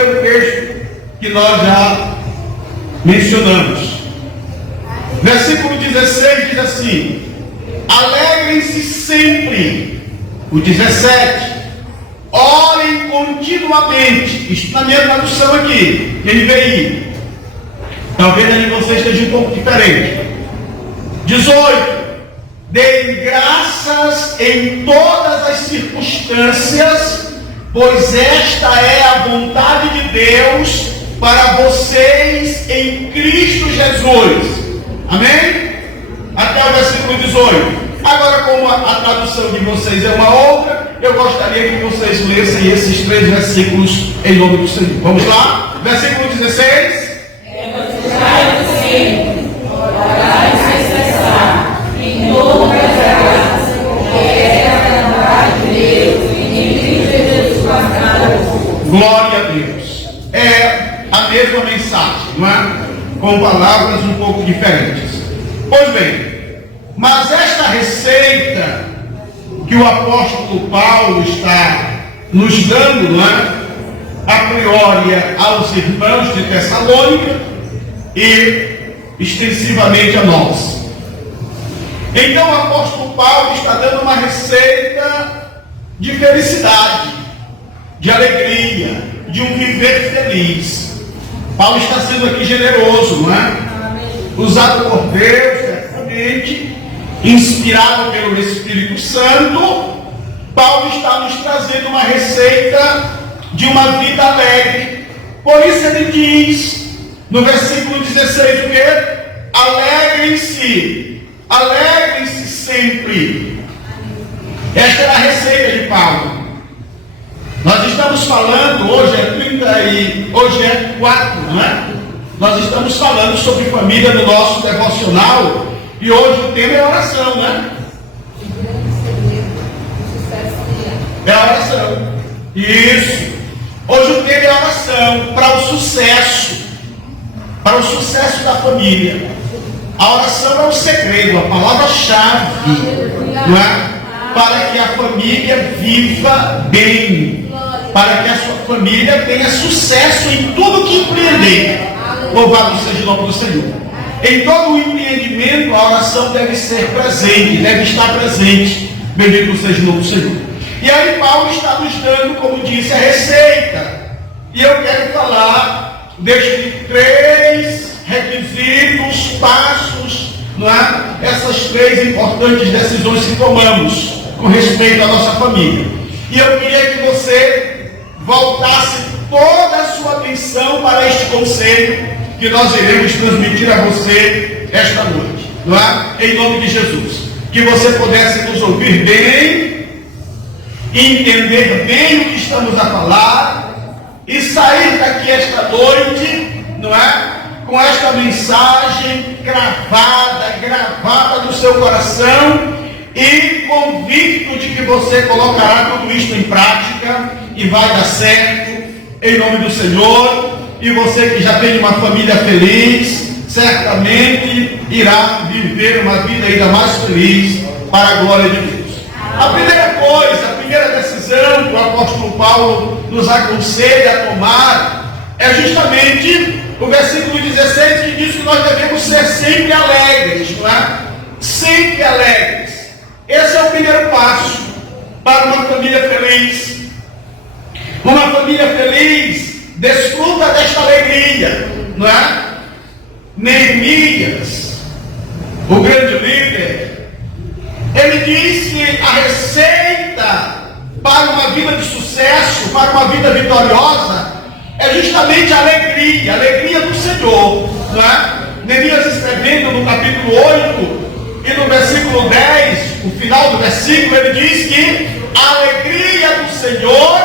ler o texto que nós já mencionamos. Versículo 16 diz assim: alegrem-se sempre. O 17: orem continuamente. Isto na minha tradução aqui, NVI. Talvez a de vocês esteja um pouco diferente. 18: deem graças em todas as circunstâncias, pois esta é a vontade de Deus para vocês em Cristo Jesus. Amém? Até o versículo 18. Agora, como a tradução de vocês é uma outra, eu gostaria que vocês lessem esses 3 versículos em nome do Senhor. Vamos lá? Versículo 16. Orai sem cessar, em todas as graças, porque esta é a vontade de Deus, em Cristo Jesus passado. Glória a Deus. É a mesma mensagem, não é? Com palavras um pouco diferentes. Pois bem, mas esta receita que o apóstolo Paulo está nos dando, não é? A priori aos irmãos de Tessalônica e extensivamente a nós. Então o apóstolo Paulo está dando uma receita de felicidade, de alegria, de um viver feliz. Paulo está sendo aqui generoso, não é? Usado por Deus, certamente, inspirado pelo Espírito Santo, Paulo está nos trazendo uma receita de uma vida alegre. Por isso ele diz, no versículo 16, o quê? Alegrem-se, alegrem-se sempre. Esta é a receita de Paulo. Nós estamos falando, hoje é 4, não é? Nós estamos falando sobre família no nosso devocional, e hoje o tema é oração, né? É a oração. Isso. Hoje o tema é oração para o sucesso da família. A oração é o segredo, a palavra-chave, não é? Para que a família viva bem, para que a sua família tenha sucesso em tudo que empreender. Louvado seja o nome do Senhor. Em todo o empreendimento, a oração deve ser presente, deve estar presente. Bendito seja o nome do Senhor. E aí Paulo está nos dando, como disse, a receita. E eu quero falar destes 3 requisitos, passos, não é? Essas 3 importantes decisões que tomamos com respeito à nossa família. E eu queria que você voltasse toda a sua atenção para este conselho que nós iremos transmitir a você esta noite, não é? Em nome de Jesus. Que você pudesse nos ouvir bem, entender bem o que estamos a falar e sair daqui esta noite, não é? Com esta mensagem gravada no seu coração e convicto de que você colocará tudo isto em prática e vai dar certo em nome do Senhor. E você que já tem uma família feliz, certamente irá viver uma vida ainda mais feliz para a glória de Deus. A primeira coisa, a primeira decisão que o apóstolo Paulo nos aconselha a tomar é justamente o versículo 16, que diz que nós devemos ser sempre alegres, não é? Sempre alegres. Esse é o primeiro passo para uma família feliz. Uma família feliz desfruta desta alegria, não é? Neemias, o grande líder, ele diz que a receita para uma vida de sucesso, para uma vida vitoriosa, é justamente a alegria do Senhor, não é? Neemias, escrevendo no capítulo 8 e no versículo 10, o final do versículo, ele diz que a alegria do Senhor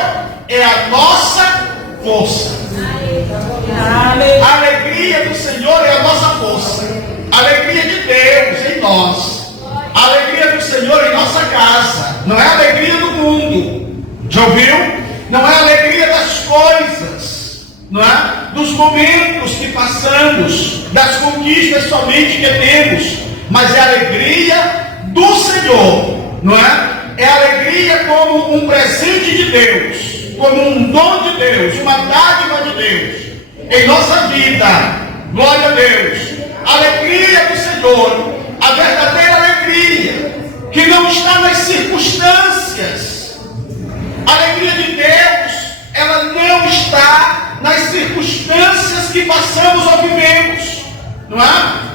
é a nossa força. A alegria do Senhor é a nossa força. A alegria de Deus em nós. A alegria do Senhor em nossa casa. Não é a alegria do mundo. Já ouviu? Não é a alegria das coisas, não é? Dos momentos que passamos, das conquistas somente que temos, mas é a alegria do Senhor, não é? É a alegria como um presente de Deus. como um dom de Deus, uma dádiva de Deus em nossa vida. Glória a Deus. A alegria do Senhor, a verdadeira alegria, que não está nas circunstâncias. A alegria de Deus, ela não está nas circunstâncias que passamos ou vivemos, não é?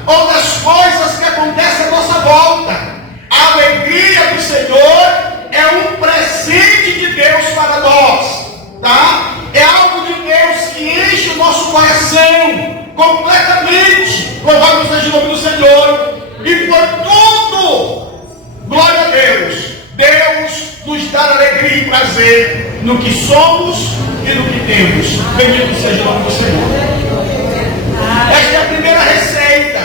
Ou nas coisas que acontecem à nossa volta. A alegria do Senhor é um presente de Deus para nós, tá? É algo de Deus que enche o nosso coração completamente. Louvado seja o nome do Senhor. E por tudo, glória a Deus, Deus nos dá alegria e prazer no que somos e no que temos. Bendito seja o nome do Senhor. Esta é a primeira receita.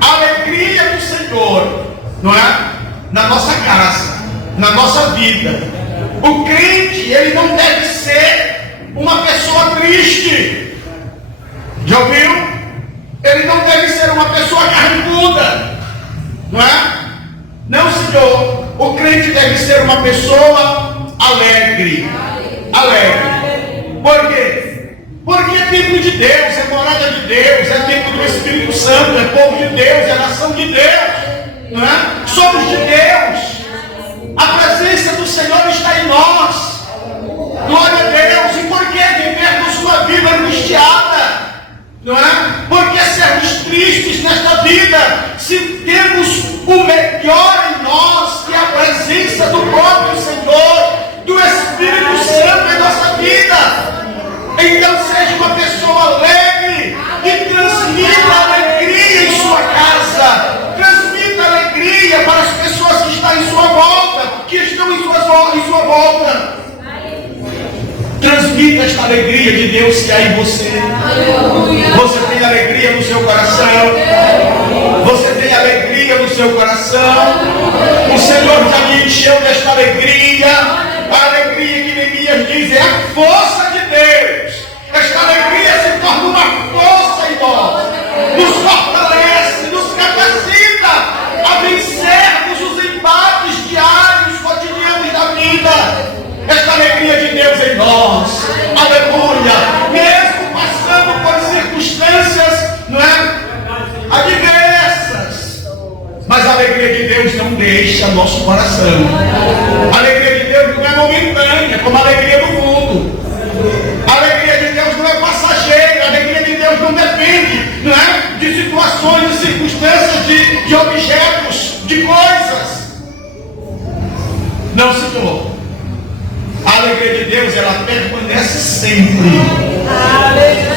A alegria do Senhor, não é? Na nossa casa, na nossa vida. O crente, ele não deve ser uma pessoa triste. Já ouviu? Ele não deve ser uma pessoa carrancuda, não é? Não, Senhor. O crente deve ser uma pessoa alegre. Alegre. Por quê? Porque é templo de Deus, é morada de Deus, é templo do Espírito Santo, é povo de Deus, é nação de Deus, não é? Somos de Deus. A presença do Senhor está em nós. Glória a Deus. E por que vivermos uma vida angustiada? Não é? Por que sermos tristes nesta vida, se temos o melhor em nós, que é a presença do próprio Senhor, do Espírito Santo em nossa vida? Então seja uma pessoa alegre e transmita alegria em sua casa, transmita alegria para as pessoas que estão em sua volta, que estão em sua volta. Transmita esta alegria de Deus que há em você. Você tem alegria no seu coração. Você tem alegria no seu coração. O Senhor já me encheu desta alegria. A alegria que Neemias diz é a força de Deus. Esta alegria se torna uma força em nós. Nos fortalece, nos capacita a vencermos os embates diários, cotidianos da vida. Esta alegria de Deus em nós, aleluia, mesmo passando por circunstâncias, não é? Adversas, mas a alegria de Deus não deixa nosso coração. A alegria de Deus não é momentânea, como a alegria do mundo. A alegria de Deus não é passageira, a alegria de Deus não depende, não é? De situações, de circunstâncias, de objetos, de coisas. Não, Senhor. A alegria de Deus, ela permanece sempre.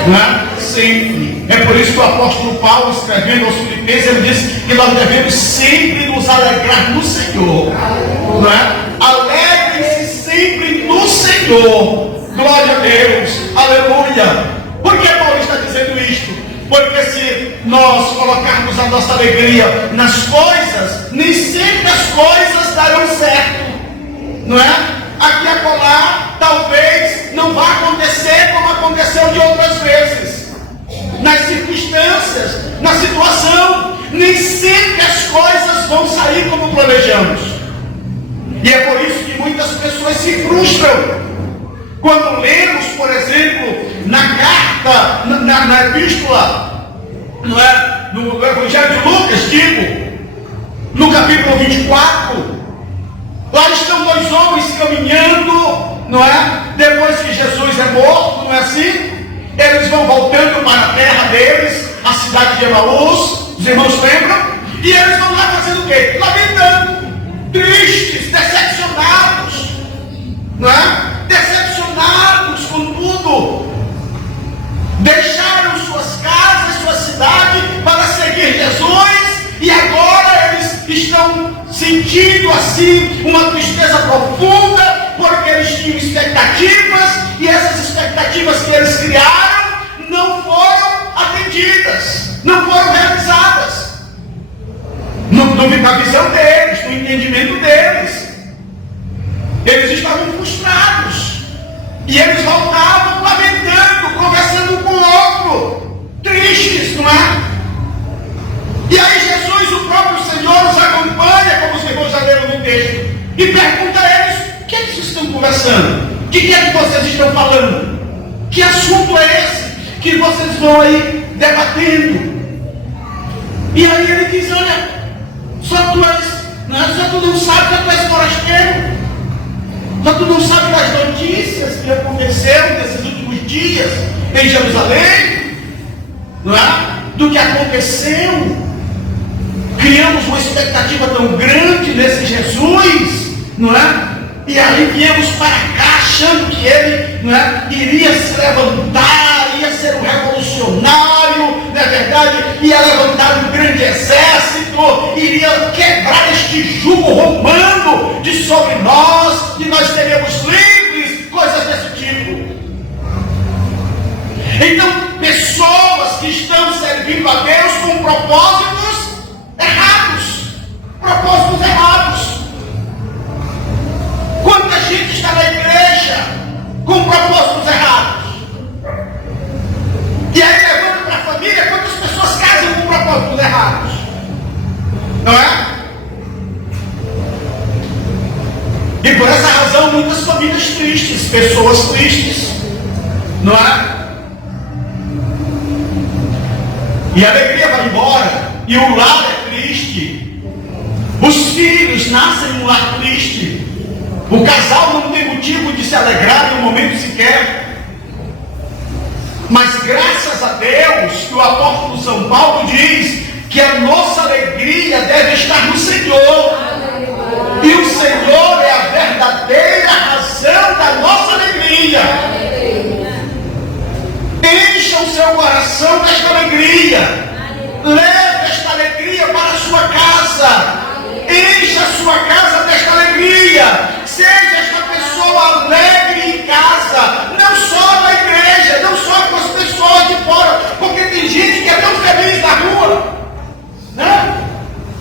Né? Sempre. É por isso que o apóstolo Paulo, escrevendo aos Filipenses, ele diz que nós devemos sempre nos alegrar no Senhor. Né? Alegrem-se sempre no Senhor. Glória a Deus. Aleluia. Por que Paulo está dizendo isto? Porque se nós colocarmos a nossa alegria nas coisas, nem sempre as coisas darão certo. Não é? Aqui e acolá, talvez não vá acontecer como aconteceu de outras vezes. Nas circunstâncias, na situação, nem sempre as coisas vão sair como planejamos. E é por isso que muitas pessoas se frustram. Quando lemos, por exemplo, na carta, na epístola, não é? No Evangelho de Lucas, digo, no capítulo 24, lá estão dois homens caminhando, não é? Depois que Jesus é morto, não é assim? Eles vão voltando para a terra deles, a cidade de Emaús, os irmãos lembram? E eles vão lá fazendo o quê? Lamentando, tristes, decepcionados, não é? Decepcionados com tudo. Deixaram suas casas, sua cidade para seguir Jesus, e agora eles estão sentindo assim uma tristeza profunda, porque eles tinham expectativas, e essas expectativas que eles criaram não foram atendidas, não foram realizadas na visão deles, no entendimento deles. Eles estavam frustrados, e eles voltavam lamentando, conversando um com o outro, tristes, não é? E aí Jesus, o próprio Senhor, os acompanha, como os irmãos já leram no texto, e pergunta a eles: o que é que vocês estão conversando? De que é que vocês estão falando? Que assunto é esse que vocês vão aí debatendo? E aí ele diz, olha, só tu não sabe que tu és forasteiro. Só tu não sabe das notícias que aconteceram nesses últimos dias em Jerusalém, não é? Do que aconteceu. Criamos uma expectativa tão grande nesse Jesus, não é? E aí viemos para cá achando que ele, não é, iria se levantar, ia ser um revolucionário, não é verdade? Ia levantar um grande exército, iria quebrar este jugo romano de sobre nós, que nós seremos livres, coisas desse tipo. Então, pessoas que estão servindo a Deus com propósitos errados. Quanta gente está na igreja com propósitos errados? E aí levando para a família, quantas pessoas casam com propósitos errados? Não é? E por essa razão muitas famílias tristes, pessoas tristes, não é? E a alegria vai embora, e o lar é triste. Os filhos nascem num lar triste. O casal não tem motivo de se alegrar em um momento sequer. Mas graças a Deus que o apóstolo São Paulo diz que a nossa alegria deve estar no Senhor. E o Senhor é a verdadeira razão da nossa alegria. Encha o seu coração desta alegria. Leve esta alegria para a sua casa. Encha a sua casa desta alegria. Seja esta pessoa alegre em casa, não só na igreja, não só com as pessoas de fora, porque tem gente que é tão feliz na rua, né?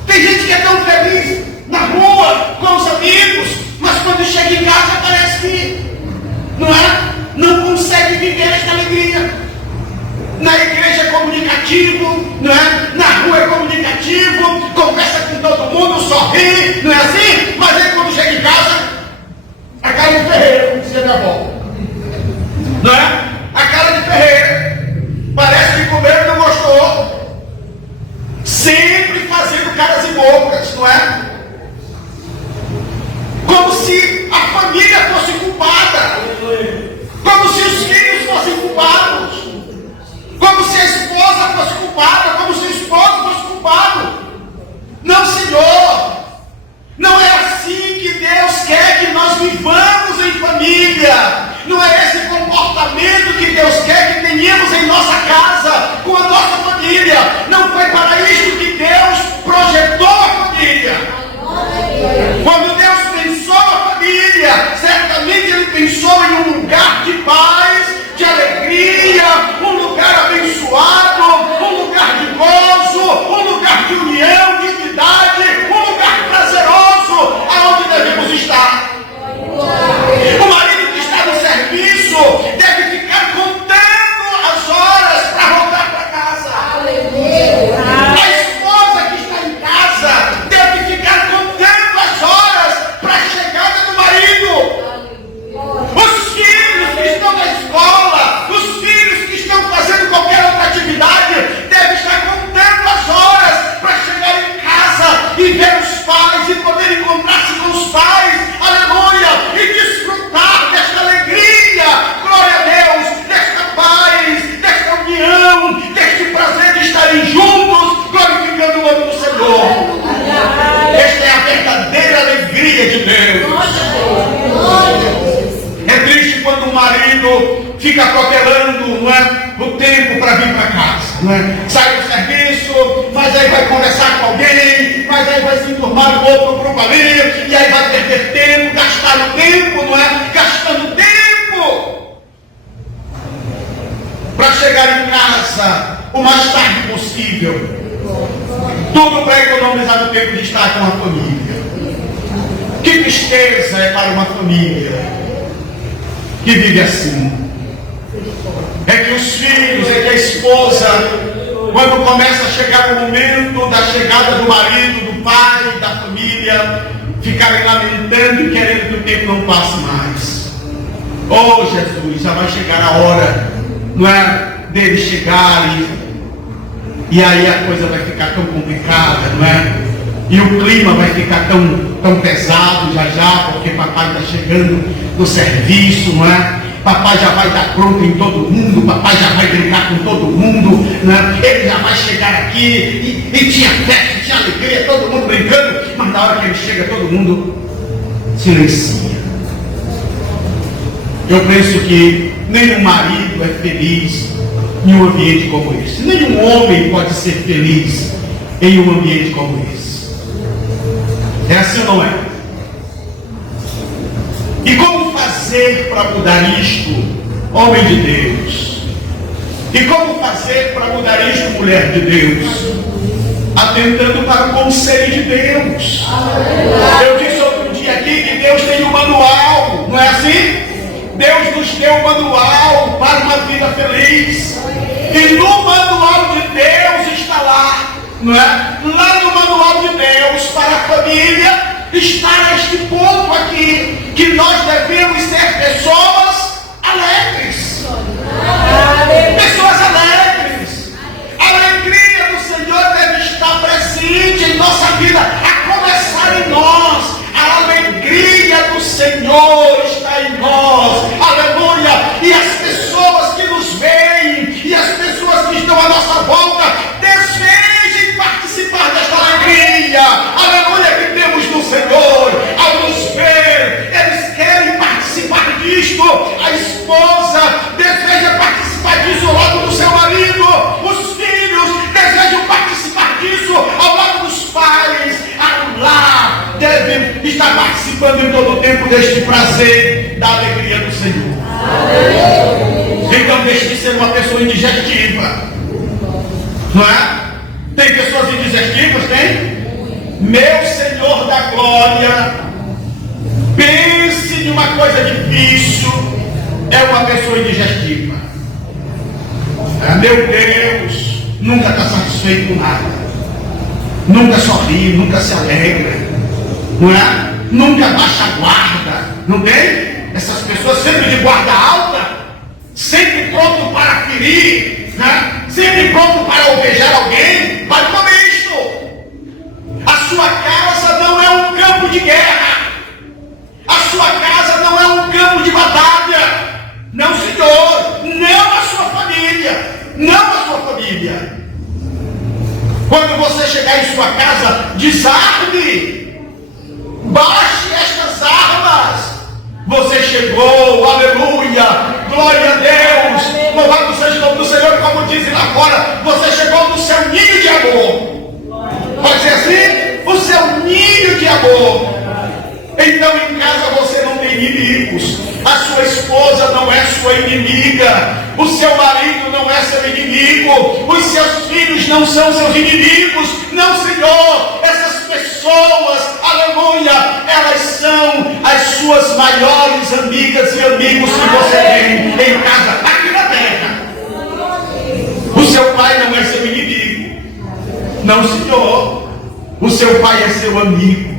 Tem gente que é tão feliz na rua com os amigos, mas quando chega em casa parece que não consegue viver esta alegria. Na igreja é comunicativo, não é? Na rua é comunicativo, conversa com todo mundo, sorri, não é assim? Mas aí quando chega em casa, a cara de ferreiro, como dizia minha avó, não é? A cara de ferreiro, parece que comer não gostou, sempre fazendo caras e bocas, não é? Como se a família fosse culpada, como se os filhos fossem culpados, como se a esposa fosse culpada, como se o esposo fosse culpado. Não, Senhor, não é assim que Deus quer que nós vivamos em família. Não é esse comportamento que Deus quer que tenhamos em nossa casa, com a nossa família. Não foi para isso que Deus projetou a família. Quando Deus pensou a família, certamente Ele pensou em um lugar de paz, de alegria, um lugar abençoado, um lugar de gozo, um lugar de união, de unidade, um lugar prazeroso, aonde devemos estar. O marido que está no serviço deve ficar contando as horas para voltar para casa. A esposa que está em casa deve ficar contando as horas para a chegada do marido. Os filhos que estão na escola, os filhos que estão fazendo qualquer outra atividade, devem estar contando as horas para chegar em casa e ver os pais e poder encontrar-se com os pais, aleluia, e desfrutar desta alegria, glória a Deus, desta paz, desta união, deste prazer de estarem juntos, glorificando o nome do Senhor. Esta é a verdadeira alegria de Deus. É triste quando o marido fica protelando, não é, o tempo para vir para casa, não é? Sai do serviço, mas aí vai conversar com alguém, mas aí vai se enturmar com outro grupo ali, e aí vai perder tempo, gastar o tempo, não é? Gastando tempo para chegar em casa o mais tarde possível. Tudo para economizar o tempo de estar com a família. Que tristeza é para uma família que vive assim. É que os filhos, é que a esposa, quando começa a chegar o momento da chegada do marido, do pai, da família, ficarem lamentando e querendo que o tempo não passe mais. Oh Jesus, já vai chegar a hora, não é? Deles chegarem, e aí a coisa vai ficar tão complicada, não é? E o clima vai ficar tão pesado já, porque papai está chegando do serviço, não é? Papai já vai dar pronto em todo mundo, papai já vai brincar com todo mundo, né? Ele já vai chegar aqui e tinha festa, tinha alegria, todo mundo brincando, mas na hora que ele chega todo mundo silencia. Eu penso que nenhum marido é feliz em um ambiente como esse, nenhum homem pode ser feliz em um ambiente como esse. É assim ou não é? E como fazer para mudar isto, homem de Deus? E como fazer para mudar isto, mulher de Deus? Atentando para o conselho de Deus. Eu disse outro dia aqui que Deus tem um manual, não é assim? Deus nos deu um manual para uma vida feliz. E no manual de Deus está lá, não é? Lá no manual de Deus para a família está este ponto aqui, que nós devemos ser pessoas alegres. Pessoas alegres. A alegria do Senhor deve estar presente em nossa vida, a começar em nós. A alegria do Senhor está em nós. Aleluia. E as pessoas que nos veem, e as pessoas que estão à nossa volta, desejem participar desta alegria. Aleluia, que temos no Senhor. Ao nos ver, eles querem participar disto. A esposa deseja participar disso ao lado do seu marido. Os filhos desejam participar disso ao lado dos pais. A lar deve estar participando em todo o tempo deste prazer, da alegria do Senhor. Então deixe de ser uma pessoa indigestiva, não é? Tem pessoas indigestivas? Tem? Meu Senhor da glória, pense em uma coisa difícil, é uma pessoa indigestiva. Meu Deus, nunca está satisfeito com nada, nunca sorri, nunca se alegra, não é? Nunca baixa a guarda, não tem? Essas pessoas sempre de guarda alta, sempre pronto para ferir, né? Sempre pronto para alvejar alguém. Vai comer isto. A sua casa não é um campo de guerra. A sua casa não é um campo de batalha. Não, Senhor. Não a sua família. Não a sua família. Quando você chegar em sua casa, desarme. Baixe estas armas. Você chegou, aleluia, glória a Deus, louvado seja o nome do Senhor, como dizem lá fora, você chegou no seu ninho de amor. Pode ser assim? O seu ninho de amor. Então em casa você não tem inimigos, a sua esposa não é sua inimiga, o seu marido não é seu inimigo, os seus filhos não são seus inimigos. Não, Senhor, essas pessoas, aleluia, elas são as suas maiores amigas e amigos que você tem em casa, aqui na terra. O seu pai não é seu inimigo. Não, Senhor, o seu pai é seu amigo.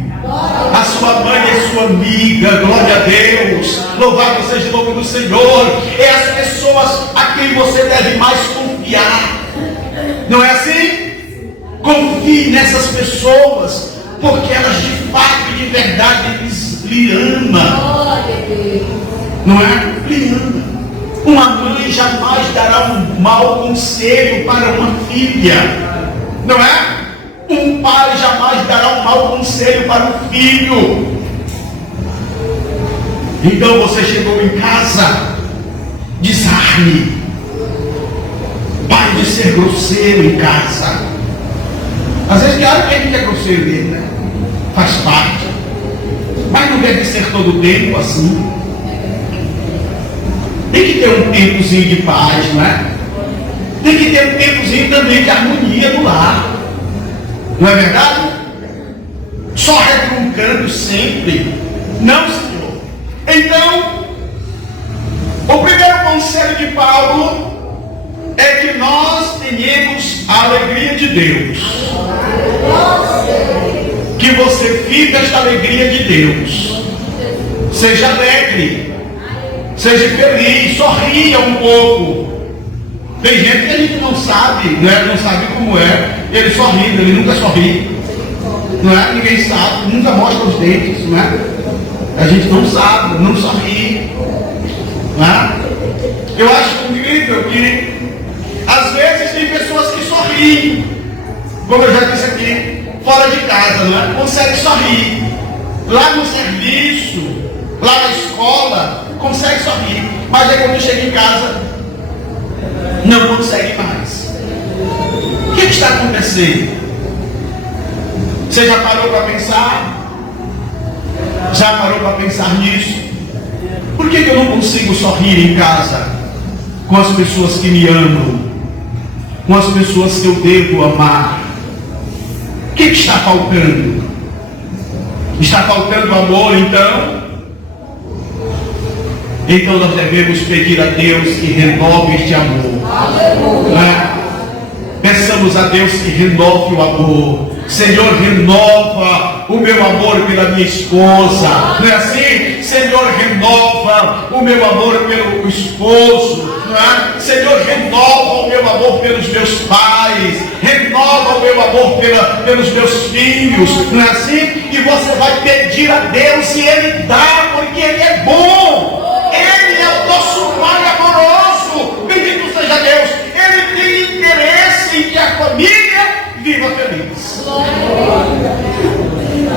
A sua mãe é sua amiga, glória a Deus, louvado seja o nome do Senhor. É as pessoas a quem você deve mais confiar, não é assim? Confie nessas pessoas, porque elas de fato e de verdade lhe amam, não é? Lhe amam. Uma mãe jamais dará um mau conselho para uma filha, não é? Um pai jamais dará um mau conselho para um filho. Então você chegou em casa, desarme. Pare de ser grosseiro em casa. Às vezes, claro que a gente é grosseiro mesmo, né? Faz parte. Mas não deve ser todo o tempo assim. Tem que ter um tempozinho de paz, não é? Tem que ter um tempozinho também de harmonia no lar. Não é verdade? Só retrucando sempre. Não, Senhor. Então, o primeiro conselho de Paulo é que nós tenhamos a alegria de Deus. Que você viva esta alegria de Deus. Seja alegre. Seja feliz, sorria um pouco. Tem gente que a gente não sabe, né? Não sabe como é. Ele sorri, ele nunca sorri. Não é? Ninguém sabe, nunca mostra os dentes, não é? A gente não sabe, não sorri. Não é? Eu acho incrível que às vezes tem pessoas que sorriem, como eu já disse aqui, fora de casa, não é? Consegue sorrir. Lá no serviço, lá na escola, consegue sorrir. Mas aí quando chega em casa, não consegue mais. O que está acontecendo? Você já parou para pensar? Já parou para pensar nisso? Por que eu não consigo sorrir em casa com as pessoas que me amam, com as pessoas que eu devo amar? O que está faltando? Está faltando amor, então? Então nós devemos pedir a Deus que renove este amor. Né? Peçamos a Deus que renove o amor. Senhor, renova o meu amor pela minha esposa. Não é assim? Senhor, renova o meu amor pelo esposo. Não é? Senhor, renova o meu amor pelos meus pais. Renova o meu amor pelos meus filhos. Não é assim? E você vai pedir a Deus e Ele dá, porque Ele é bom. Ele é o nosso Pai amoroso. Bendito seja Deus. Ele tem interesse em que a família viva feliz.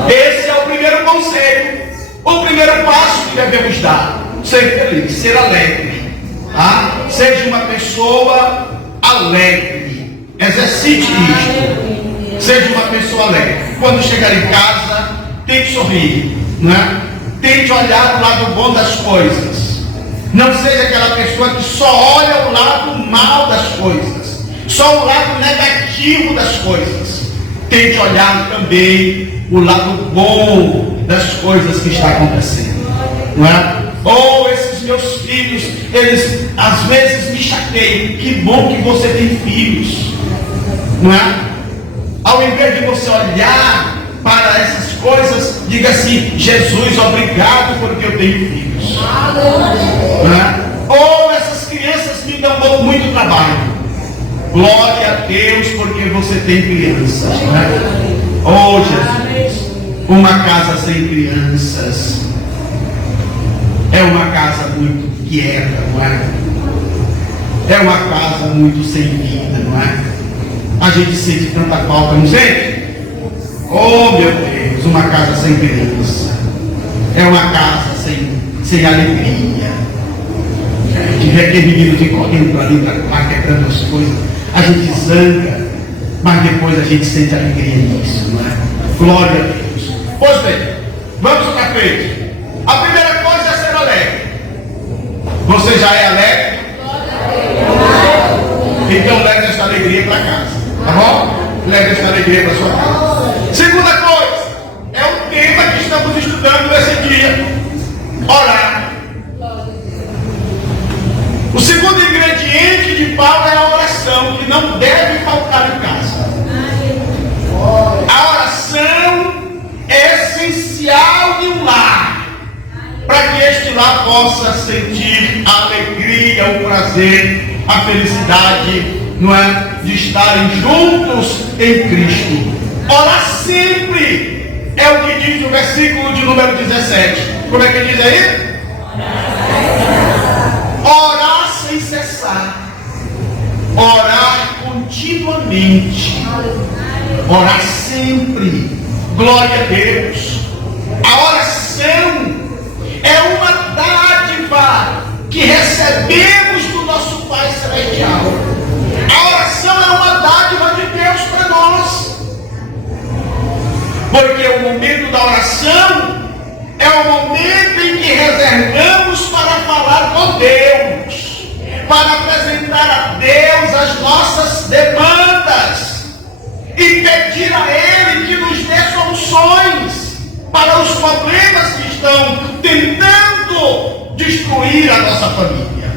Esse é o primeiro conselho, o primeiro passo que devemos dar. Ser feliz, ser alegre. Tá? Seja uma pessoa alegre. Exercite isto. Seja uma pessoa alegre. Quando chegar em casa, tente sorrir, né? Tente olhar o lado bom das coisas. Não seja aquela pessoa que só olha o lado mal das coisas, só o lado negativo das coisas. Tente olhar também o lado bom das coisas que está acontecendo, não é? Ou esses meus filhos, eles às vezes me chateiam. Que bom que você tem filhos, não é? Ao invés de você olhar para essas coisas, diga assim: Jesus, obrigado porque eu tenho filhos, não é? Ou essas crianças me dão muito trabalho. Glória a Deus porque você tem crianças, né? Oh Jesus, uma casa sem crianças é uma casa muito quieta, não é? É uma casa muito sem vida, não é? A gente sente tanta falta, não sente? Oh meu Deus, uma casa sem criança é uma casa sem alegria. A gente vê aquele menino de correndo para ali, para lá, quebrando as coisas. A gente zanga, mas depois a gente sente alegria nisso, não é? Glória a Deus. Pois bem, vamos para frente. A primeira coisa é ser alegre. Você já é alegre? Então leve essa alegria para casa, tá bom? Leve essa alegria para sua casa. Segunda coisa, é o tema que estamos estudando nesse dia: orar. O segundo ingrediente de Paulo é a oração, que não deve faltar em casa. A oração é essencial em um lar, para que este lar possa sentir a alegria, o prazer, a felicidade, não é? De estarem juntos em Cristo. Orar sempre é o que diz o versículo de número 17. Como é que diz aí? Orar sem cessar, orar continuamente, orar sempre. Glória a Deus. A oração é uma dádiva que recebemos do nosso Pai Celestial. A oração é uma dádiva de Deus para nós, porque o momento da oração é o momento em que reservamos para falar com Deus, para apresentar a Deus as nossas demandas e pedir a Ele que nos dê soluções para os problemas que estão tentando destruir a nossa família.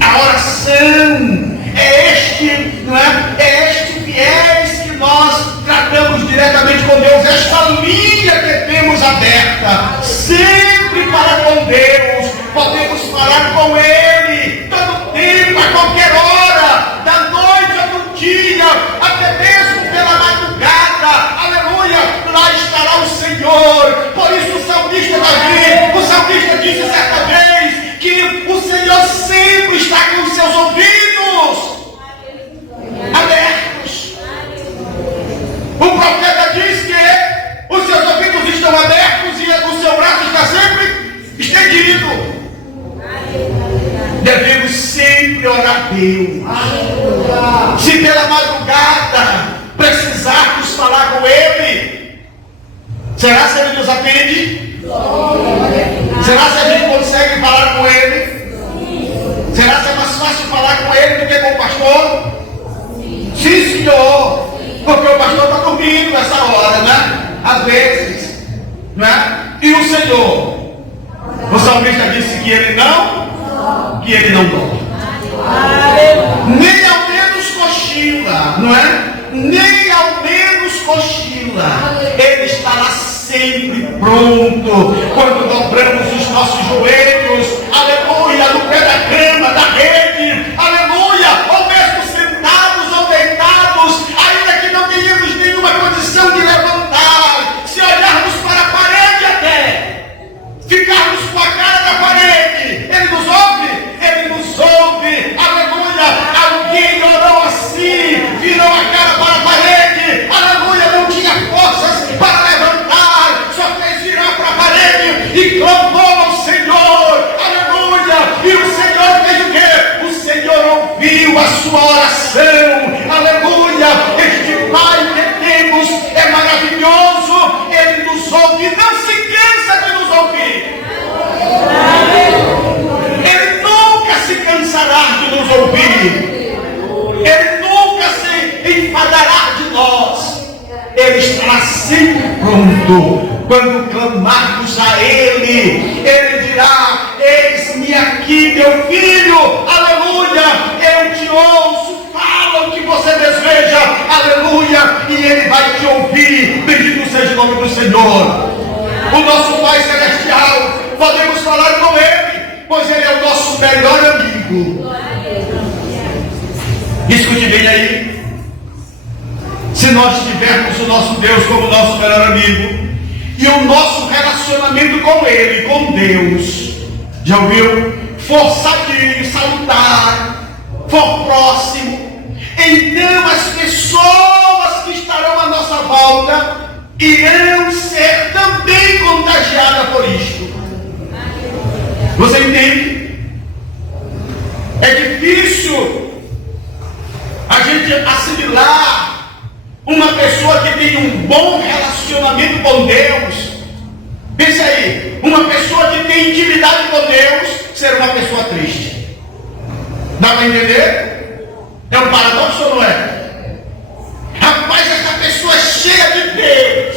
A oração é este viés que nós tratamos diretamente com Deus, esta linha que temos aberta sempre para com Deus, podemos falar com Ele todo tempo, a qualquer hora, da noite ou do dia, até mesmo pela madrugada. Aleluia, lá estará o Senhor. Por isso o salmista Davi, o salmista disse certa vez que o Senhor sempre está com os seus ouvidos abertos. O profeta diz que os seus ouvidos estão abertos e o seu braço está sempre estendido. Devemos sempre orar a Deus. Se pela madrugada precisarmos falar com Ele, será se Ele nos atende? Será se a gente consegue falar com Ele? Será se é mais fácil falar com Ele do que com o pastor? Sim, senhor. Porque o pastor está dormindo nessa hora, né? Às vezes, né? E o Senhor, o salmista disse que Ele não dorme. Nem ao menos cochila, não é? Nem ao menos cochila. Ele estará sempre pronto. Quando dobramos os nossos joelhos, aleluia, no pé da cama, da rede, aleluia, ou mesmo sentados ou deitados, ainda que não tenhamos nenhuma condição de levantar, se olharmos para a parede até, ficarmos com a cara da parede, Ele nos ouve? Ele nos ouve, aleluia. Alguém orou assim, virou a cara para a parede, aleluia, não tinha forças para levantar, só fez virar para a parede e clamou ao Senhor, aleluia. E o Senhor fez o quê? O Senhor ouviu a sua oração, aleluia. Este Pai que temos é maravilhoso, Ele nos ouve, não se cansa de nos ouvir. Ele nunca se cansará de nos ouvir. Ele nunca se enfadará de nós. Ele estará sempre pronto. Quando clamarmos a Ele, Ele dirá: eis-me aqui, meu filho, aleluia, eu te ouço, fala o que você deseja, aleluia, e Ele vai te ouvir. Bendito seja o nome do Senhor. O nosso Pai Celestial, podemos falar com Ele, pois Ele é o nosso melhor amigo. Escute bem aí. Se nós tivermos o nosso Deus como nosso melhor amigo, e o nosso relacionamento com Ele, com Deus, já ouviu? For sadio, salutar, for próximo, então as pessoas que estarão à nossa volta irão ser também contagiadas por isto. Você entende? É difícil a gente assimilar uma pessoa que tem um bom relacionamento com Deus. Pensa aí, uma pessoa que tem intimidade com Deus ser uma pessoa triste. Dá para entender? É um paradoxo ou não é? Rapaz, essa pessoa é cheia de Deus.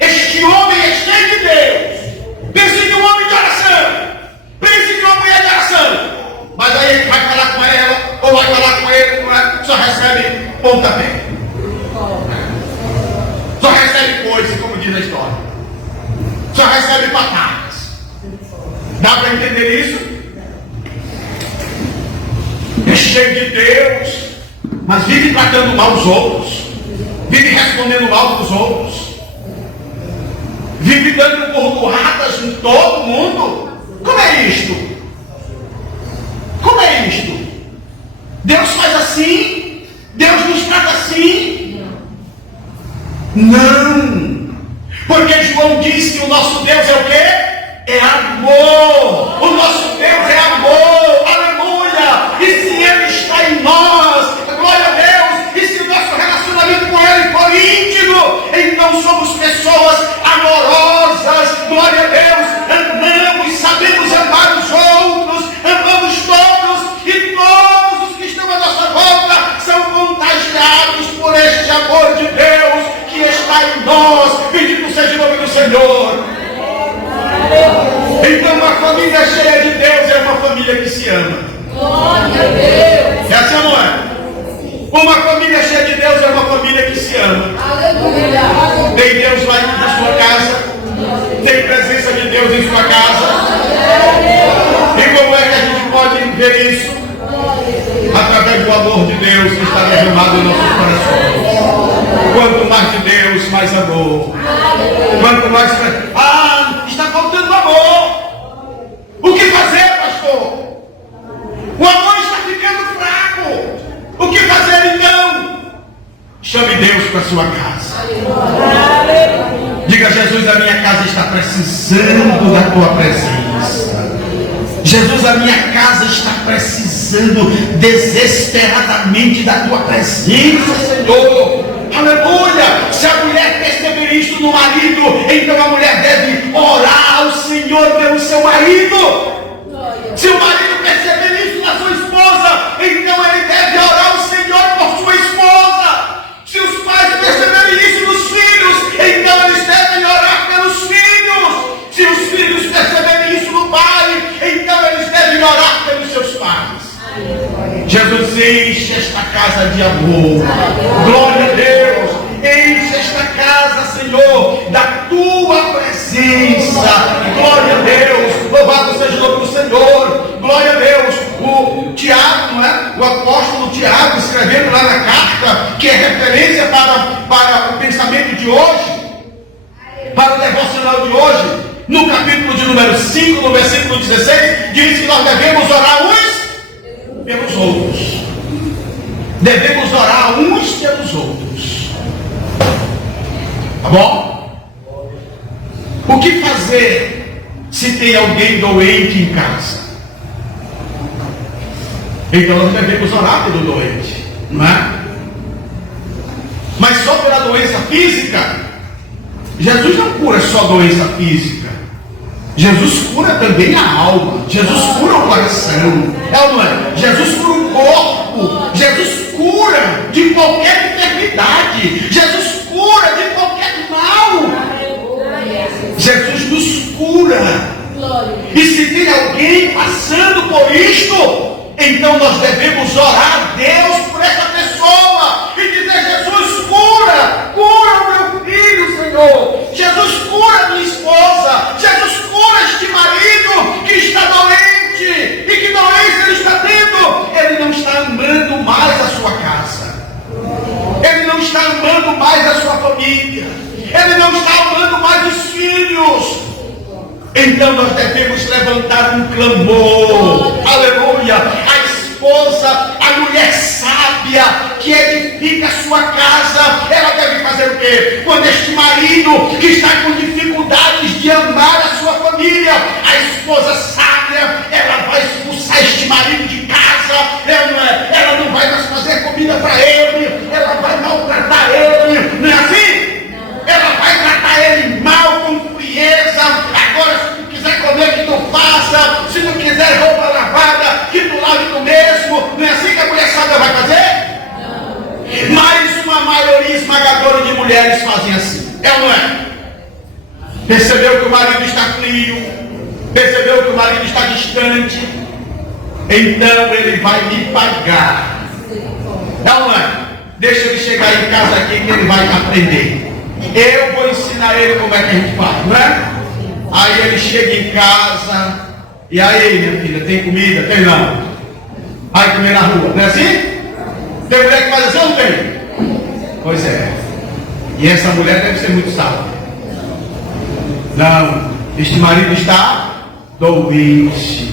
Este homem é cheio de Deus. Pense em um homem de oração. Pense em uma mulher de oração. Mas aí ele vai falar com ela, ou vai falar com ele, não é? Só recebe pontapé. Só recebe coisa, como diz a história. Só recebe patadas. Dá para entender isso? É cheio de Deus, mas vive tratando mal os outros, vive respondendo mal dos outros, vive dando bordoadas em todo mundo. Como é isto? Como é isto? Deus faz assim? Deus nos trata assim? Não, porque João disse que o nosso Deus é o quê? É amor. O nosso Deus é amor, aleluia. E se Ele está em nós, glória a Deus, e se o nosso relacionamento com Ele for íntimo, então somos pessoas amorosas, glória a Deus. Amamos, sabemos amar os outros, amamos todos, e todos os que estão à nossa volta são contagiados por este amor de Deus que está em nós. Bendito seja o nome do Senhor. Então uma família cheia de Deus é uma família que se ama. Glória a Deus. É assim ou não é? Uma família cheia de Deus é uma família que se ama. Aleluia. Tem Deus lá na sua casa? Tem presença de Deus em sua casa? perceber isso através do amor de Deus que está derramado em nossos corações. Quanto mais de Deus, mais amor. Quanto mais... está faltando amor. O que fazer, pastor? O amor está ficando fraco. O que fazer então? Chame Deus para a sua casa. Diga: Jesus, a minha casa está precisando da tua presença. Jesus, a minha casa está precisando desesperadamente da tua presença, Senhor. Aleluia! Se a mulher perceber isso no marido, então a mulher deve orar ao Senhor pelo seu marido. Se o marido perceber isso na sua esposa, então ele deve orar ao Senhor por sua esposa. Se os pais perceberem isso nos filhos, então eles devem orar pelos filhos. Se os filhos perceberem isso no pai, então eles devem orar pelos seus pais. Jesus, enche esta casa de amor. Glória a Deus. Enche esta casa, Senhor, da tua presença. Glória a Deus. Louvado seja o nome do Senhor. Glória a Deus. O Tiago, não é? O apóstolo Tiago, escrevendo lá na carta, que é referência para o pensamento de hoje, para o devocional de hoje, no capítulo de número 5, no versículo 16, diz que nós devemos orar uns pelos outros. Devemos orar uns pelos outros. Tá bom? O que fazer se tem alguém doente em casa? Então nós devemos orar pelo doente, não é? Mas só pela doença física? Jesus não cura só doença física. Jesus cura também a alma. Jesus cura o coração. É ou não é? Jesus cura o corpo. Jesus cura de qualquer enfermidade. Jesus cura de qualquer mal. Jesus nos cura. E se tem alguém passando por isto, então nós devemos orar a Deus por essa pessoa e dizer: Jesus, cura o meu filho, Senhor. Jesus, cura a minha esposa. Jesus, cura este marido que está doente. E que doença ele está tendo? Ele não está amando mais a sua casa. Ele não está amando mais a sua família. Ele não está amando mais os filhos. Então nós devemos levantar um clamor. Aleluia. A esposa, a mulher sábia que edifica a sua casa, ela deve fazer o quê? Quando este marido que está com dificuldades de amar a sua família, a esposa sábia, ela vai expulsar este marido de casa. Ela não vai mais fazer comida para ele, ela vai maltratar ele. Não é assim? Ela vai tratar ele mal, com frieza. Agora, se tu quiser comer, que tu faça. Se tu quiser roupa lavada, que tu lave tu mesmo. Não é assim que a mulher sábia vai fazer? Não. Mas uma maioria esmagadora de mulheres fazem assim. É ou não é? Percebeu que o marido está frio? Percebeu que o marido está distante? Então ele vai me pagar. É ou não é? Deixa ele chegar em casa aqui que ele vai aprender. Eu vou ensinar ele como é que a gente faz, não é? Aí ele chega em casa. E aí, minha filha, tem comida? Tem não? Vai comer na rua, não é assim? Tem mulher que faz assim ou não tem? Pois é. E essa mulher deve ser muito sábia. Não, este marido está doente.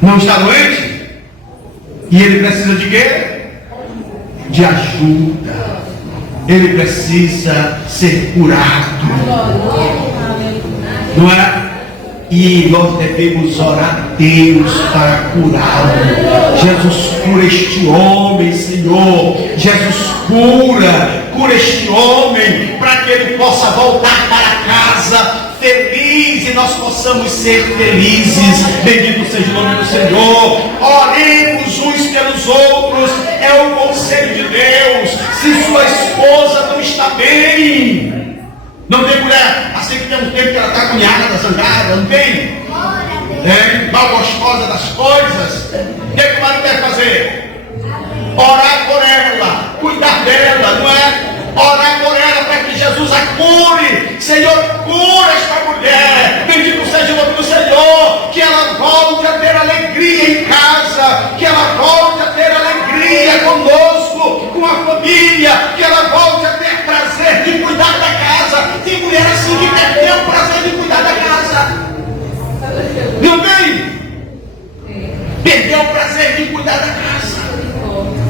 Não está doente? E ele precisa de quê? De ajuda. Ele precisa ser curado. Não é? E nós devemos orar a Deus para curá-lo. Jesus, cura este homem, Senhor. Jesus, cura este homem, para que ele possa voltar para casa feliz e nós possamos ser felizes. Bendito seja o nome do Senhor. Oremos uns pelos outros. É o conselho de Deus. Se sua esposa não está bem, não tem mulher assim que tem um tempo que ela está cunhada, zangada, não tem? Mal gostosa das coisas. O que o marido deve fazer? Orar por ela, cuidar dela, não é? Orar por ela para que Jesus a cure. Senhor, cura esta mulher. Bendito seja o nome do Senhor. Que ela volte a ter alegria Tem mulher assim que perdeu o prazer de cuidar da casa. Não tem? Perdeu o prazer de cuidar da casa.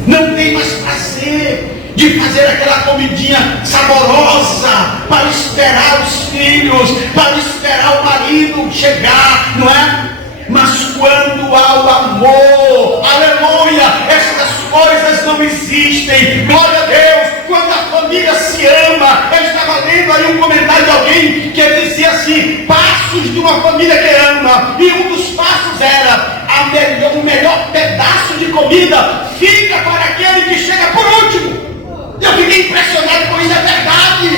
Não tem mais prazer de fazer aquela comidinha saborosa para esperar os filhos, para esperar o marido chegar, não é? Mas quando há o amor, aleluia, estas coisas não existem. Glória a Deus. Quando a família se ama, eu estava lendo aí um comentário de alguém que dizia assim: passos de uma família que ama, e um dos passos era o melhor pedaço de comida fica para aquele que chega por último. Eu fiquei impressionado com isso, é verdade.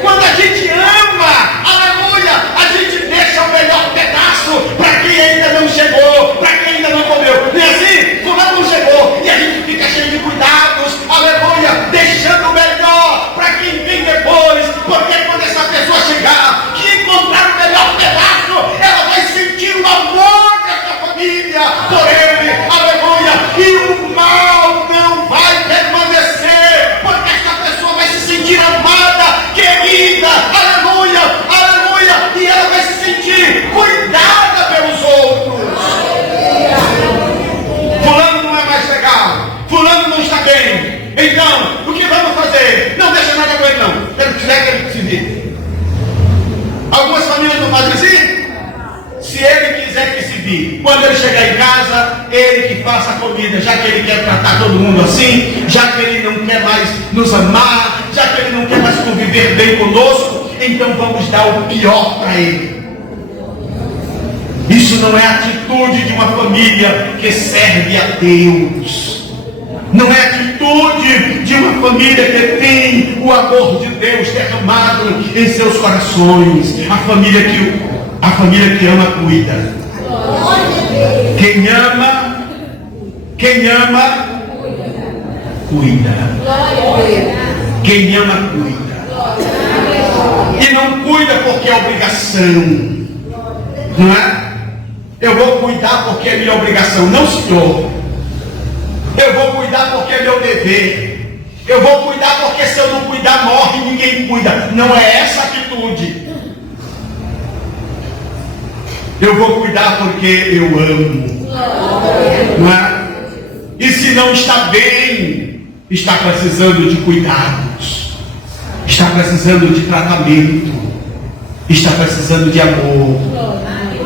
Quando a gente ama, aleluia, a gente deixa o melhor pedaço para quem ainda não chegou, para quem ainda não comeu. Não é assim? Fulano não chegou e a gente fica cheio de cuidados, aleluia, deixando o melhor para quem vem depois, porque quando essa pessoa chegar, que encontrar o melhor pedaço, ela vai sentir o amor dessa família por ele, aleluia, e o mal não vai permanecer, porque essa pessoa vai se sentir amada, querida, aleluia, aleluia, e ela vai se sentir cuidada pelos outros. Fulano não é mais legal, fulano não está bem, então o que vamos fazer? Não deixa nada com ele não, quero que ele se vire. Algumas famílias não fazem assim? Se ele quiser que se vire, quando ele chegar em casa, ele que faça a comida, já que ele quer tratar todo mundo assim, já que ele não quer mais nos amar, já que ele não quer mais conviver bem conosco, então vamos dar o pior para ele. Isso não é atitude de uma família que serve a Deus. Não é atitude de uma família que tem o amor de Deus derramado em seus corações. A família que ama, cuida. Quem ama, cuida. Quem ama, cuida. E não cuida porque é obrigação. Não é? Eu vou cuidar porque é minha obrigação. Não, senhor. Eu vou cuidar porque é meu dever. Eu vou cuidar porque se eu não cuidar, morre e ninguém cuida. Não é essa atitude. Eu vou cuidar porque eu amo. Não é? E se não está bem, está precisando de cuidados, está precisando de tratamento, está precisando de amor,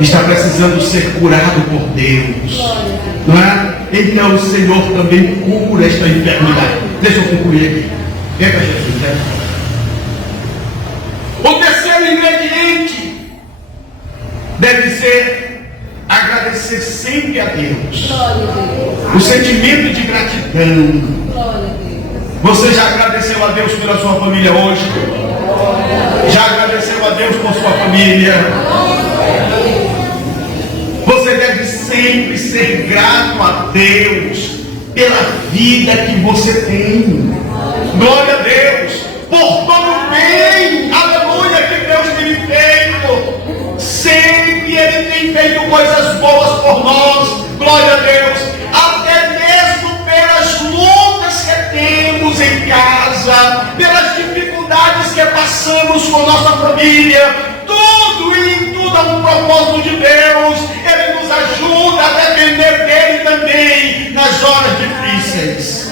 está precisando ser curado por Deus. Não é? Então o Senhor também cura esta enfermidade. Deixa eu concluir aqui. Vem para Jesus, né? O terceiro ingrediente deve ser agradecer sempre a Deus. O sentimento de gratidão. Você já agradeceu a Deus pela sua família hoje? Já agradeceu a Deus por sua família? Você deve sempre ser grato a Deus pela vida que você tem. Glória a Deus por todo o bem, aleluia, que Deus tem feito. Sempre Ele tem feito coisas boas por nós. Glória a Deus. Até mesmo pelas lutas que temos em casa, pelas dificuldades que passamos com nossa família, tudo e em tudo há um propósito de Deus. Ele nos ajuda a depender dele também nas horas difíceis.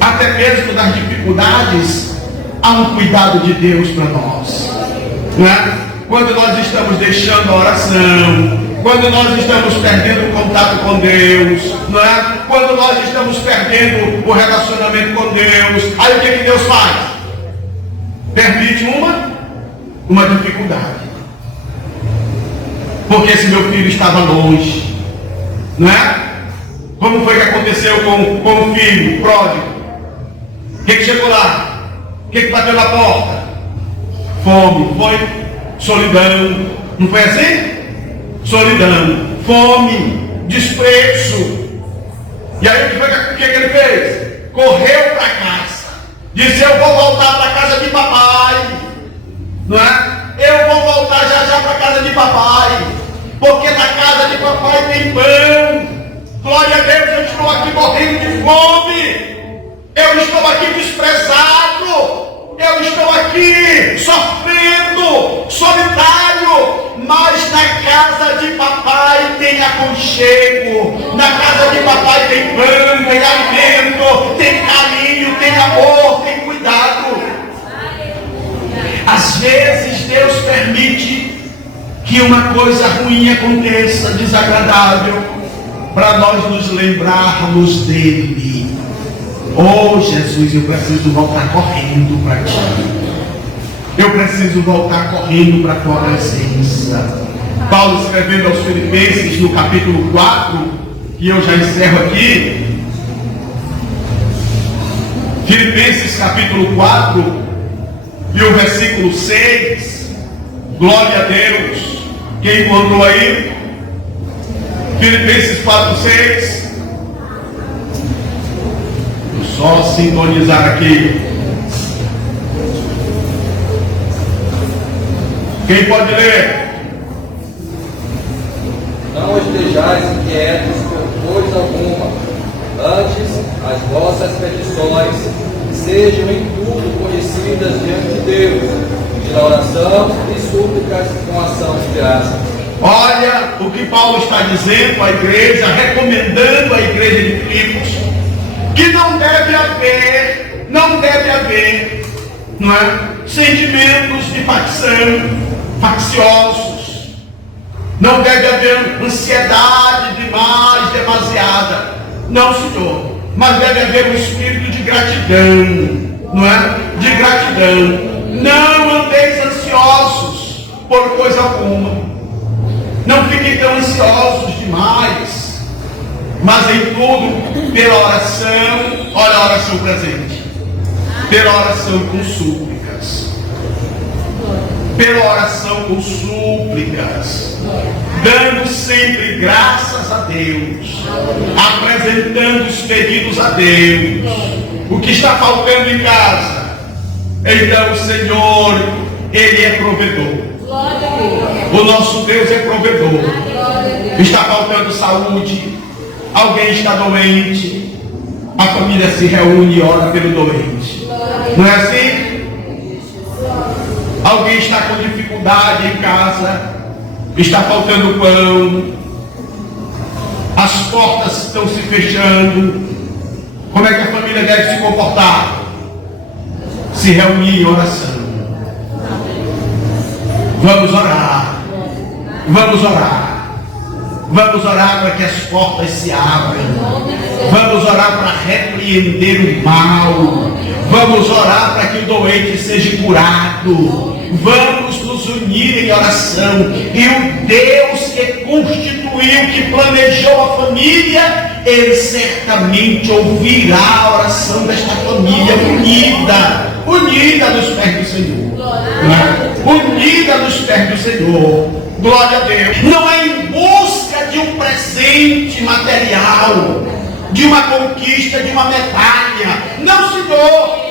Até mesmo nas dificuldades há um cuidado de Deus para nós, não é? Quando nós estamos deixando a oração, quando nós estamos perdendo o contato com Deus, não é? Quando nós estamos perdendo o relacionamento com Deus, aí o que Deus faz? Permite uma dificuldade. Porque esse meu filho estava longe, não é? Como foi que aconteceu com o filho pródigo? O que chegou lá? O que bateu na porta? Fome, foi? Solidão, não foi assim? Solidão, fome, desprezo. E aí o que ele fez? Correu para casa, disse: eu vou voltar para casa de papai, não é? Eu vou voltar já para casa de papai, porque na casa de papai tem pão. Glória a Deus, eu estou aqui morrendo de fome, eu estou aqui desprezado, eu estou aqui só aconchego. Na casa de papai tem pano, tem alimento, tem carinho, tem amor, tem cuidado. Às vezes Deus permite que uma coisa ruim aconteça, desagradável, para nós nos lembrarmos dele. Oh Jesus, eu preciso voltar correndo para ti. Eu preciso voltar correndo para a tua presença. Paulo escrevendo aos Filipenses no capítulo 4, e eu já encerro aqui. Filipenses capítulo 4 e o versículo 6. Glória a Deus. Quem encontrou aí? Filipenses 4, 6. Vou só sintonizar aqui. Quem pode ler? Não estejais inquietos por coisa alguma, antes as vossas petições sejam em tudo conhecidas diante de Deus, pela oração e súplicas com ação de graça. Olha o que Paulo está dizendo à igreja, recomendando à igreja de Filipos, que não deve haver, não é? Sentimentos de facciosos. Não deve haver ansiedade demais, demasiada. Não, Senhor. Mas deve haver um espírito de gratidão, não é? De gratidão. Não andeis ansiosos por coisa alguma. Não fiquem tão ansiosos demais. Mas em tudo, pela oração, olha a oração presente. Pela oração com súplicas. Pela oração com súplicas, dando sempre graças a Deus, apresentando os pedidos a Deus. O que está faltando em casa, então o Senhor, Ele é provedor. O nosso Deus é provedor. Está faltando saúde, alguém está doente, a família se reúne e ora pelo doente. Não é assim? Alguém está com dificuldade em casa, está faltando pão, as portas estão se fechando. Como é que a família deve se comportar? Se reunir em oração. Vamos orar. Vamos orar. Vamos orar para que as portas se abram. Vamos orar para repreender o mal. Vamos orar para que o doente seja curado. Vamos nos unir em oração. E o Deus que constituiu, que planejou a família, Ele certamente ouvirá a oração desta família unida nos pés do Senhor. Unida nos pés do Senhor. Glória a Deus. Não é em busca de um presente material, de uma conquista, de uma medalha. Não, Senhor.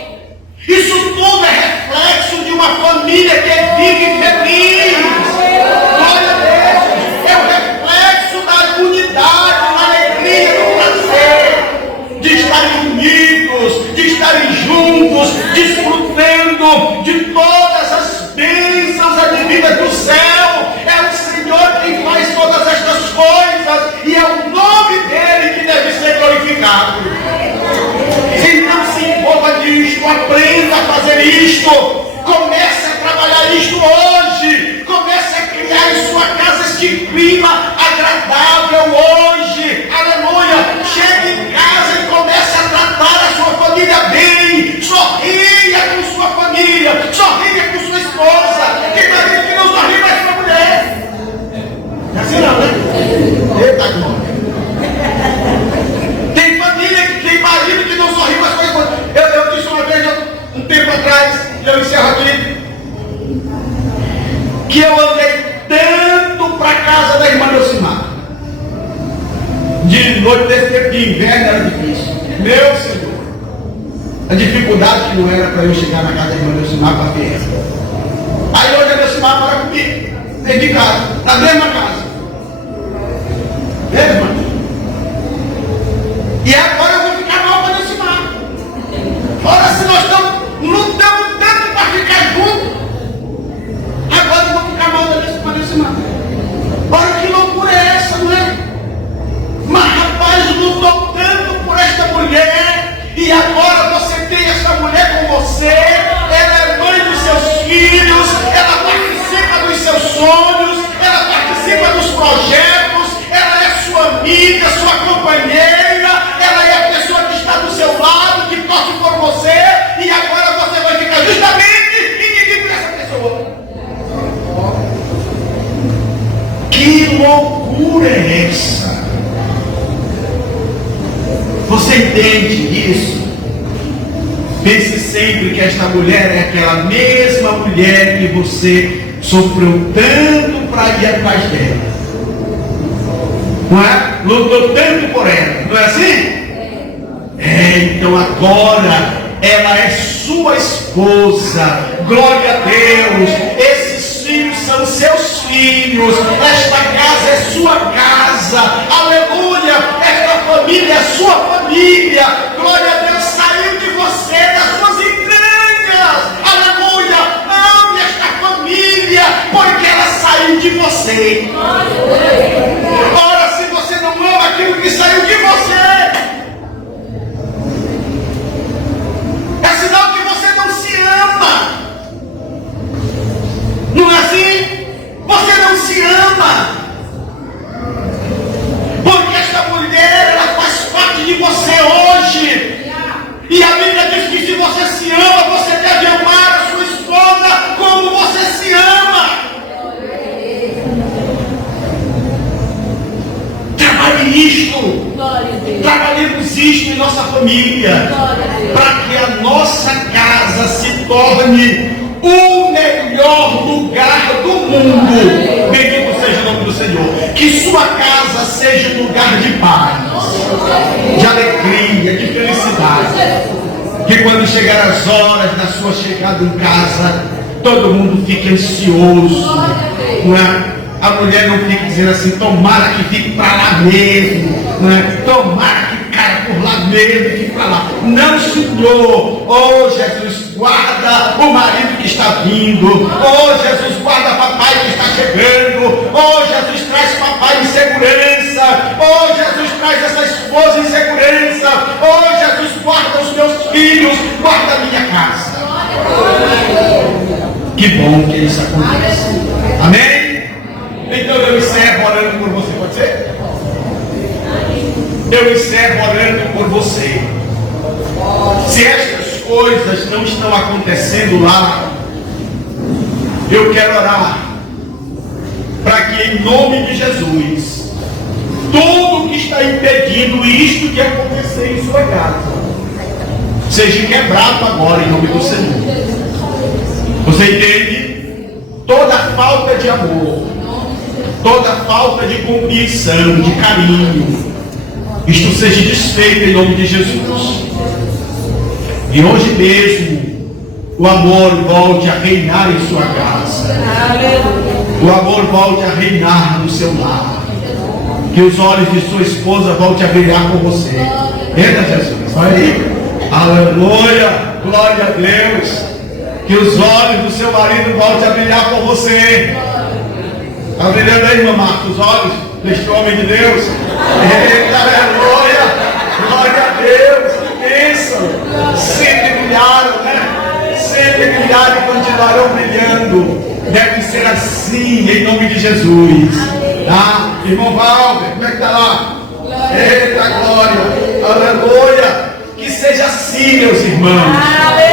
Isso tudo é reflexo de uma família que vive feliz. Glória a Deus. É o reflexo da unidade, da alegria, do prazer, de estarem unidos, de estarem juntos, desfrutando de todas as bênçãos advindas do céu. É o Senhor quem faz todas estas coisas e é o nome dele que deve ser glorificado. E não se envolva nisto, aprenda a fazer isto, comece a trabalhar isto hoje, comece a criar em sua casa este clima agradável hoje, aleluia. Chegue em casa e comece a tratar a sua família bem, sorria com sua família, sorria com sua esposa. Tem marido que não sorri mais com a mulher, é assim não, né? Eita glória. Tem família que tem marido que não sorri mais com a esposa. Eu disse uma vez, um tempo atrás, e eu encerro aqui, que eu andei tanto para a casa da irmã Elcimar. De noite, desse tempo de inverno era difícil. Meu Senhor, a dificuldade que não era para eu chegar na casa da irmã Elcimar para ver. Aí hoje a Elcimar mora comigo, dentro de casa, na mesma casa. Irmã? E agora eu vou ficar mal para a Elcimar. Ora, se nós estamos lutando tanto para ficar juntos, agora eu vou ficar mal da Elcimar. Olha que loucura é essa, não é? sonhos, ela participa dos projetos, ela é sua amiga, sua companheira, ela é a pessoa que está do seu lado, que torce por você, e agora você vai ficar justamente inimigo dessa pessoa. Que loucura é essa? Você entende isso? Pense sempre que esta mulher é aquela mesma mulher que você sofreu tanto para ir atrás dela. Não é? Lutou tanto por ela, não é assim? Então agora ela é sua esposa. Glória a Deus. Esses filhos são seus filhos. Esta casa é sua casa. Aleluia. Esta família é sua família. Glória a Deus. Saiu de você, das suas entranhas. Aleluia. Ame esta família, porque ela saiu de você. Ora, se você não ama aquilo que saiu de você, é sinal que você não se ama. Não é assim? Você não se ama. Porque esta mulher, ela faz parte de você hoje. E a Bíblia diz que se você se ama, você deve amar a sua esposa como você se ama. Trabalhe isto. Trabalhemos isto em nossa família, para que a nossa casa se torne o melhor lugar do mundo. Bendito seja o nome do Senhor. Que sua casa seja um lugar de paz, de alegria, de felicidade. Que quando chegar as horas da sua chegada em casa, todo mundo fique ansioso, não é? A mulher não fique dizendo assim, tomara que fique para lá mesmo, não é? Tomara que caia por lá mesmo, fique para lá. Não, Senhor. Oh, Jesus, guarda o marido que está vindo. Oh, Jesus, guarda papai que está chegando. Oh, Jesus, traz papai em segurança. Oh, Jesus, traz essa esposa em segurança. Oh, Jesus, guarda os meus filhos, guarda a minha casa. Que bom que isso acontece. Amém? Então eu encerro orando por você, pode ser? Eu encerro orando por você. Se estas coisas não estão acontecendo lá, eu quero orar para que em nome de Jesus, tudo que está impedindo isto de acontecer em sua casa, seja quebrado agora em nome do Senhor. Você entende? Toda falta de amor, toda falta de compreensão, de carinho, isto seja desfeito em nome de Jesus. E hoje mesmo o amor volte a reinar em sua casa. O amor volte a reinar no seu lar. Que os olhos de sua esposa volte a brilhar com você. Entra, Jesus, olha aí. Aleluia, glória a Deus. Que os olhos do seu marido volte a brilhar com você. Está brilhando aí, irmã Marta, os olhos deste homem de Deus? Eita, aleluia! Glória a Deus! Que bênção! Sempre brilharam, né? Sempre brilharam e continuarão brilhando. Deve ser assim, em nome de Jesus. Tá? Irmão Valber, como é que está lá? Eita, glória! Aleluia! Que seja assim, meus irmãos.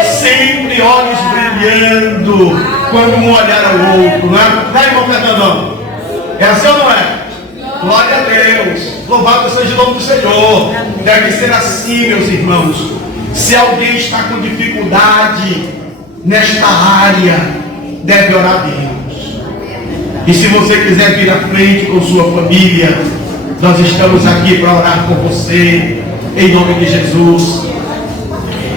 Sempre olhos brilhando quando um olhar ao outro, não é? Tá, irmão Fernandão? É assim ou não é? Glória a Deus. Louvado seja o nome do Senhor. Deve ser assim, meus irmãos. Se alguém está com dificuldade nesta área, deve orar a Deus. E se você quiser vir à frente com sua família, nós estamos aqui para orar por você, em nome de Jesus.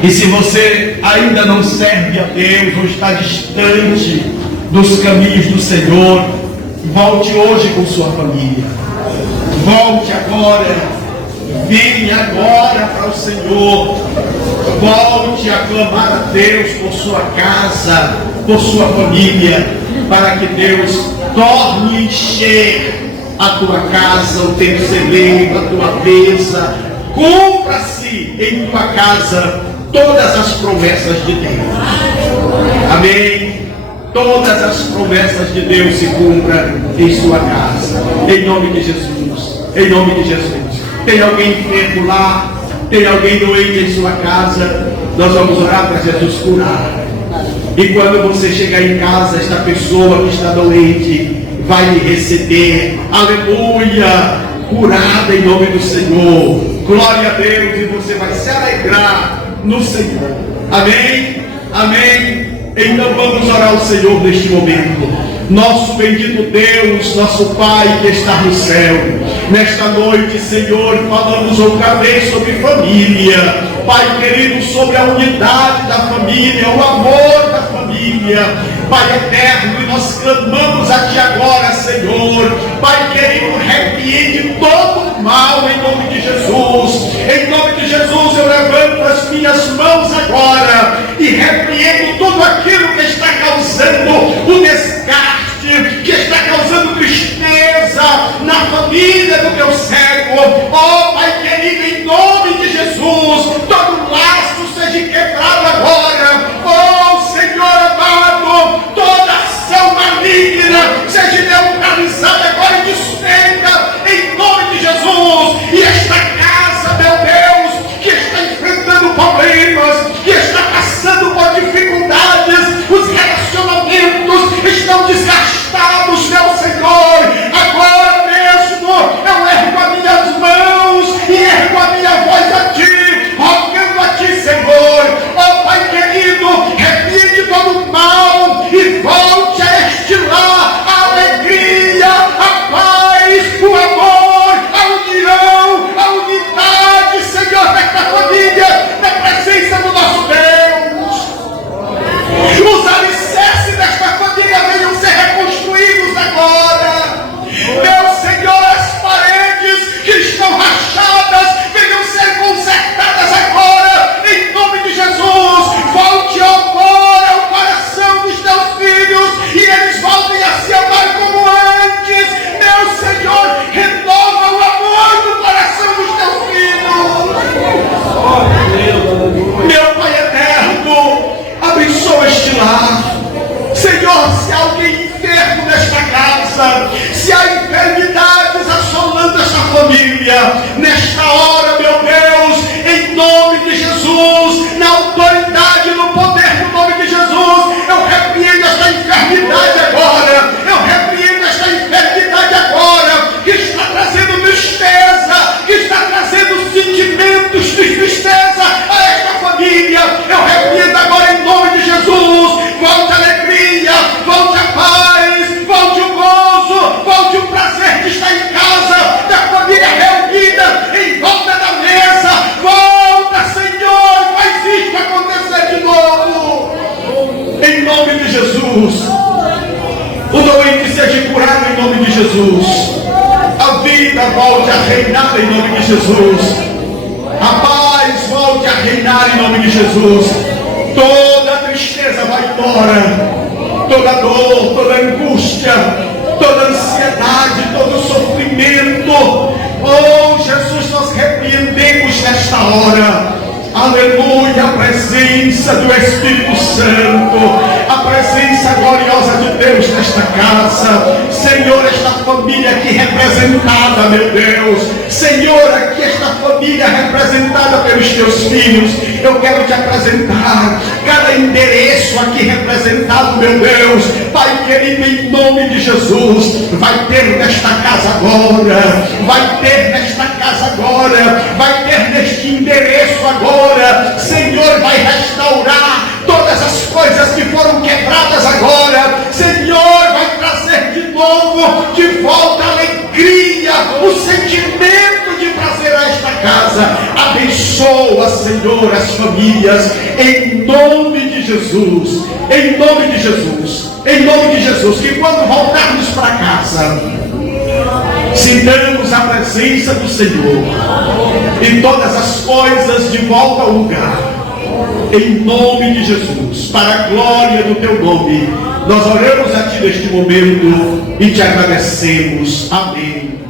E se você ainda não serve a Deus ou está distante dos caminhos do Senhor, volte hoje com sua família. Volte agora. Venha agora para o Senhor. Volte a clamar a Deus por sua casa, por sua família, para que Deus torne a encher a tua casa, o teu celeiro, a tua mesa. Cumpra-se em tua casa todas as promessas de Deus. Amém. todas as promessas de Deus se cumpram em sua casa. Em nome de Jesus. Em nome de Jesus. Tem alguém enfermo lá? Tem alguém doente em sua casa? Nós vamos orar para Jesus curar. E quando você chegar em casa, esta pessoa que está doente vai lhe receber, aleluia, curada em nome do Senhor. Glória a Deus. E você vai se alegrar no Senhor. Amém? Amém? Então vamos orar ao Senhor neste momento. Nosso bendito Deus, nosso Pai que está no céu, nesta noite, Senhor, falamos outra vez sobre família. Pai querido, sobre a unidade da família, o amor da família. Pai eterno, e nós clamamos a Ti agora, Senhor. Pai querido, repreende todo o mal em nome de Jesus. Em nome de Jesus eu levanto as minhas mãos agora e repreendo tudo aquilo que está causando o desgaste, que está causando tristeza na família do teu servo. Oh Pai querido, em nome de Jesus, todo laço seja quebrado agora. Oh Senhor amado, toda ação maligna seja neutralizada agora e desfeita em nome de Jesus. E esta casa, meu Deus, que está enfrentando problemas, que está passando por dificuldades, os relacionamentos estão desgastados, meu Senhor. Agora mesmo eu ergo as minhas mãos e ergo a minha voz a Ti, rogando a Ti, Senhor. Oh Pai querido, repreende todo o mal e volte a estilar a alegria, a paz, o amor, a união, a unidade, Senhor, desta família, na presença do nosso Deus. Os alicerces desta família venham ser reconstruídos agora. Meu Senhor, as paredes que estão rachadas venham ser consertadas agora, em nome de Jesus. Volte ao amor ao coração dos teus filhos e eles voltem a se amar como antes. Meu Senhor, renova o amor do coração dos teus filhos. Meu Pai eterno, abençoa este lar. Senhor, se há alguém enfermo nesta casa, se há enfermidades assolando esta família, nesta hora, meu Deus, em nome de Jesus, na autoridade e no poder do nome de Jesus, eu repreendo esta enfermidade agora. Eu repreendo esta enfermidade agora, que está trazendo tristeza, que está trazendo sentimentos de tristeza a esta família. Eu repreendo agora em nome de Jesus. Volte a alegria, volte a paz, volte o gozo, volte o prazer de estar em casa, da família reunida em volta da mesa. Volta, Senhor, faz isso acontecer de novo. Em nome de Jesus. O doente seja curado em nome de Jesus. A vida volte a reinar em nome de Jesus. A paz volte a reinar em nome de Jesus. Toda tristeza vai embora. Toda dor, toda angústia, toda ansiedade, todo sofrimento. Oh Jesus, nós repreendemos nesta hora. Aleluia, a presença do Espírito Santo, a presença gloriosa de Deus nesta casa. Senhor, esta família aqui representada, meu Deus. Senhor, aqui esta família representada pelos teus filhos. Eu quero te apresentar cada endereço aqui representado, meu Deus. Pai querido, em nome de Jesus, vai ter nesta casa agora, vai ter nesta casa agora, vai ter neste endereço agora. Senhor, vai restaurar todas as coisas que foram quebradas agora. Senhor, vai trazer de novo, de volta a alegria, o sentimento de prazer a esta casa. Abençoa, Senhor, as famílias, em nome de Jesus, em nome de Jesus, em nome de Jesus. Que quando voltarmos para casa, sintamos a presença do Senhor e todas as coisas de volta ao lugar, em nome de Jesus, para a glória do teu nome. Nós oramos a ti neste momento e te agradecemos. Amém.